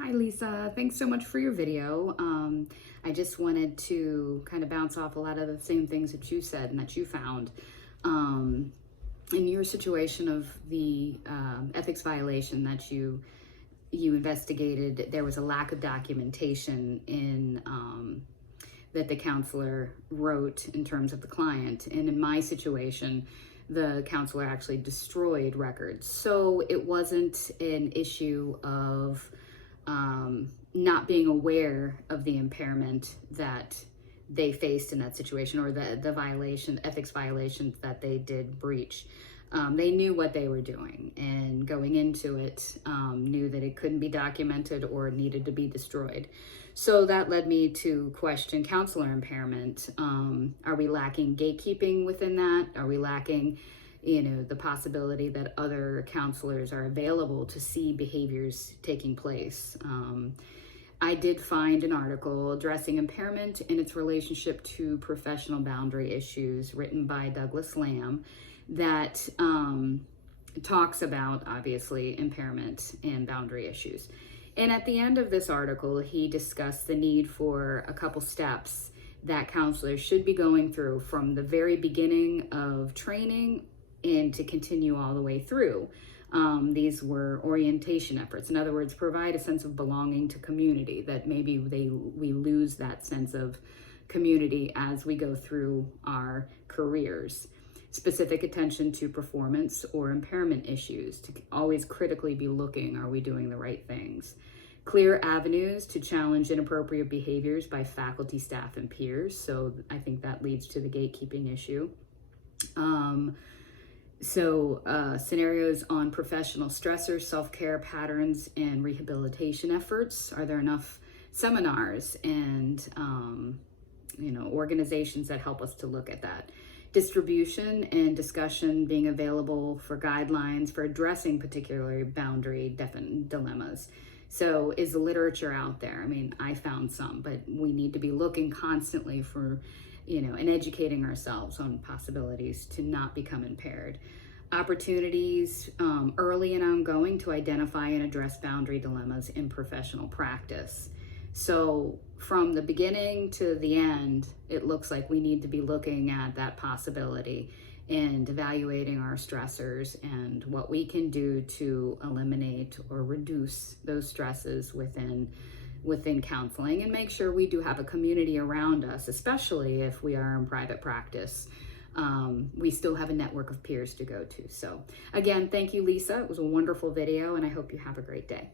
Hi, Lisa. Thanks so much for your video. I just wanted to kind of bounce off a lot of the same things that you said and that you found. In your situation of the ethics violation that you investigated, there was a lack of documentation in that the counselor wrote in terms of the client. And in my situation, the counselor actually destroyed records. So it wasn't an issue of not being aware of the impairment that they faced in that situation, or the violation, ethics violations that they did breach. They knew what they were doing, and going into it, knew that it couldn't be documented or needed to be destroyed. So that led me to question counselor impairment. Are we lacking gatekeeping within that? Are we lacking, the possibility that other counselors are available to see behaviors taking place? I did find an article addressing impairment and its relationship to professional boundary issues, written by Douglas Lamb, that talks about, obviously, impairment and boundary issues. And at the end of this article, he discussed the need for a couple steps that counselors should be going through from the very beginning of training and to continue all the way through. These were orientation efforts. In other words, provide a sense of belonging to community, that maybe we lose that sense of community as we go through our careers. Specific attention to performance or impairment issues, to always critically be looking, are we doing the right things? Clear avenues to challenge inappropriate behaviors by faculty, staff, and peers. So I think that leads to the gatekeeping issue. Scenarios on professional stressors, self-care patterns, and rehabilitation efforts. Are there enough seminars and organizations that help us to look at that? Distribution and discussion being available for guidelines for addressing particular boundary dilemmas. So is the literature out there? I mean, I found some, but we need to be looking constantly for, and educating ourselves on possibilities to not become impaired. Opportunities early and ongoing to identify and address boundary dilemmas in professional practice. So from the beginning to the end, it looks like we need to be looking at that possibility and evaluating our stressors and what we can do to eliminate or reduce those stresses within counseling, and make sure we do have a community around us, especially if we are in private practice. We still have a network of peers to go to. So again, thank you, Lisa. It was a wonderful video, and I hope you have a great day.